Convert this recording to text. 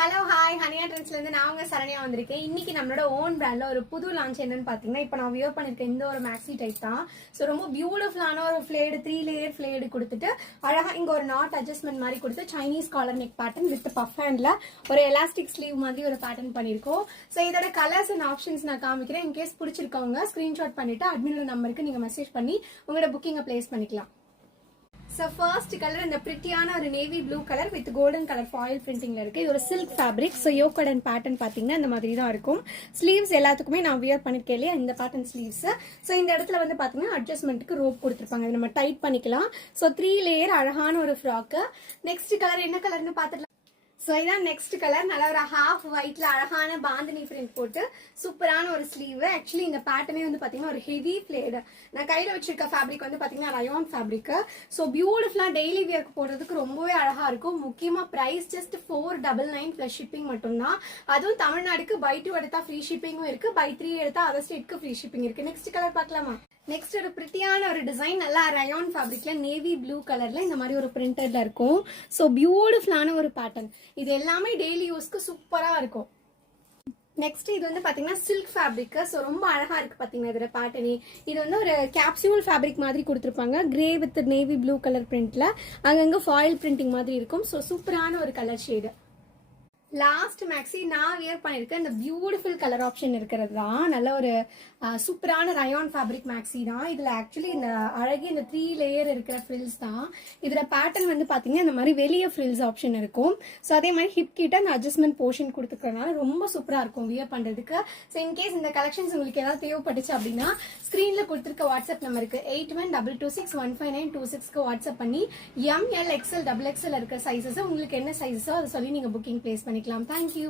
Hello hi Haniya ட்ரெண்ட்ஸ்ல இருந்து நான் உங்க சரண்யா வந்திருக்கேன். இன்னைக்கு நம்மளோட ஓன் பிராண்ட்ல ஒரு புது லான்ச் என்னன்னு பாத்தீங்கன்னா, இப்போ நான் வியர் பண்ணிருக்கேன் இந்த ஒரு மேக்ஸி டைப் தான். ஸோ ரொம்ப பியூட்டிஃபுல்லான ஒரு ஃபிளேடு 3 லேயர் ஃபிளேடு கொடுத்துட்டு அழகா இங்க ஒரு நாட் அட்ஜஸ்ட்மெண்ட் மாதிரி கொடுத்து Chinese collar neck pattern with puff ஹேண்ட்ல ஒரு எலாஸ்டிக் ஸ்லீவ் மாதிரி ஒரு பேட்டர்ன் பண்ணிருக்கோம். ஸோ இதோட கலர்ஸ் அண்ட் ஆப்ஷன்ஸ் நான் காமிக்கிறேன். இன்கேஸ் பிடிச்சிருக்கவங்க ஸ்கிரீன்ஷாட் பண்ணிட்டு அட்மினோட நம்பருக்கு நீங்க மெசேஜ் பண்ணி உங்களோட புக்கிங்கை பிளேஸ் பண்ணிக்கலாம். So first color இந்த பிரிட்டியான ஒரு navy blue colour with golden colour foil பிரிண்டிங்ல இருக்கு. இது ஒரு silk fabric. So yoke and pattern பாத்தீங்கன்னா இந்த மாதிரி தான் இருக்கும். ஸ்லீவ்ஸ் எல்லாத்துக்குமே நான் வியர் பண்ணிருக்கேன் இல்லையா இந்த பேட்டர்ன் ஸ்லீவ்ஸ். ஸோ இந்த இடத்துல வந்து பாத்தீங்கன்னா அட்ஜஸ்ட்மெண்ட்டுக்கு ரோப் கொடுத்துருப்பாங்க. இது நம்ம டைட் பண்ணிக்கலாம். ஸோ 3 லேயர் அழகான ஒரு ஃப்ராக். நெக்ஸ்ட் கலர் என்ன கலர்னு பாத்துக்கலாம். ஸோ இதான் நெக்ஸ்ட் கலர். நல்லா ஒரு ஹாஃப் ஒயிட்ல அழகான பாந்தினி பிரிண்ட் போட்டு சூப்பரான ஒரு ஸ்லீவ். ஆக்சுவலி இந்த பேட்டர்னே வந்து பாத்தீங்கன்னா ஒரு ஹெவி பிளேடு. நான் கையில வச்சிருக்க ஃபேப்ரிக் வந்து பாத்தீங்கன்னா ரயான் ஃபேப்ரிக். ஸோ பியூட்டிஃபுல்லா டெய்லி வியர்க்கு போடுறதுக்கு ரொம்பவே அழகா இருக்கும். முக்கியமா பிரைஸ் ஜஸ்ட் 499 பிளஸ் ஷிப்பிங் மட்டும்தான். அதுவும் தமிழ்நாடுக்கு பை 2 எடுத்தா ஃப்ரீ ஷிப்பிங்கும் இருக்கு, பை 3 எடுத்தா அதர் ஸ்டேட்க்கு ஃப்ரீ ஷிப்பிங் இருக்கு. நெக்ஸ்ட் கலர் பார்க்கலாமா. நெக்ஸ்ட் ஒரு பிரிட்டியான ஒரு டிசைன் நல்லா ரயான் ஃபேப்ரிக்ல நேவி ப்ளூ கலர்ல இந்த மாதிரி ஒரு பிரிண்டட்ல இருக்கும். ஸோ பியூட்டிஃபுல்லான ஒரு பேட்டர்ன். இது எல்லாமே டெய்லி யூஸ்க்கு சூப்பரா இருக்கும். நெக்ஸ்ட் இது வந்து பாத்தீங்கன்னா சில்க் ஃபேப்ரிக். ஸோ ரொம்ப அழகா இருக்கு பாத்தீங்கன்னா இதோட பேட்டர்னே. இது வந்து ஒரு கேப்சியூல் ஃபேப்ரிக் மாதிரி கொடுத்துருப்பாங்க. Grey with navy blue colour பிரிண்ட்ல அங்கங்க ஃபாயில் பிரிண்டிங் மாதிரி இருக்கும். ஸோ சூப்பரான ஒரு கலர் ஷேடு. லாஸ்ட் மேக்ஸி நான் வியர் பண்ணிருக்கேன். இந்த பியூட்டிஃபுல் கலர் ஆப்ஷன் இருக்கிறது தான். நல்ல ஒரு சூப்பரான ரயான் ஃபேப்ரிக் மேக்ஸி தான். இதுல ஆக்சுவலி இந்த அழகி இந்த 3 லேயர் இருக்கிற ஃப்ரில்ஸ் தான். இதுல பேட்டர்ன் வந்து பாத்தீங்கன்னா இந்த மாதிரி வெளியே ஃப்ரில்ஸ் ஆப்ஷன் இருக்கும். ஸோ அதே மாதிரி ஹிப் கிட்ட அந்த அட்ஜஸ்ட்மெண்ட் போர்ஷன் கொடுத்துக்கிறதுனால ரொம்ப சூப்பரா இருக்கும் வியர் பண்றதுக்கு. ஸோ இன்கேஸ் இந்த கலெக்ஷன்ஸ் உங்களுக்கு ஏதாவது தேவைப்பட்டுச்சு அப்படின்னா ஸ்கிரீன்ல கொடுத்துருக்க வாட்ஸ்அப் நம்பருக்கு 8122615926 வாட்ஸ்அப் பண்ணி ML XL XXL இருக்கிற சைசஸ் உங்களுக்கு என்ன சைஸஸோ அதை சொல்லி நீங்க புக்கிங் பிளேஸ் பண்ணி. Thank you.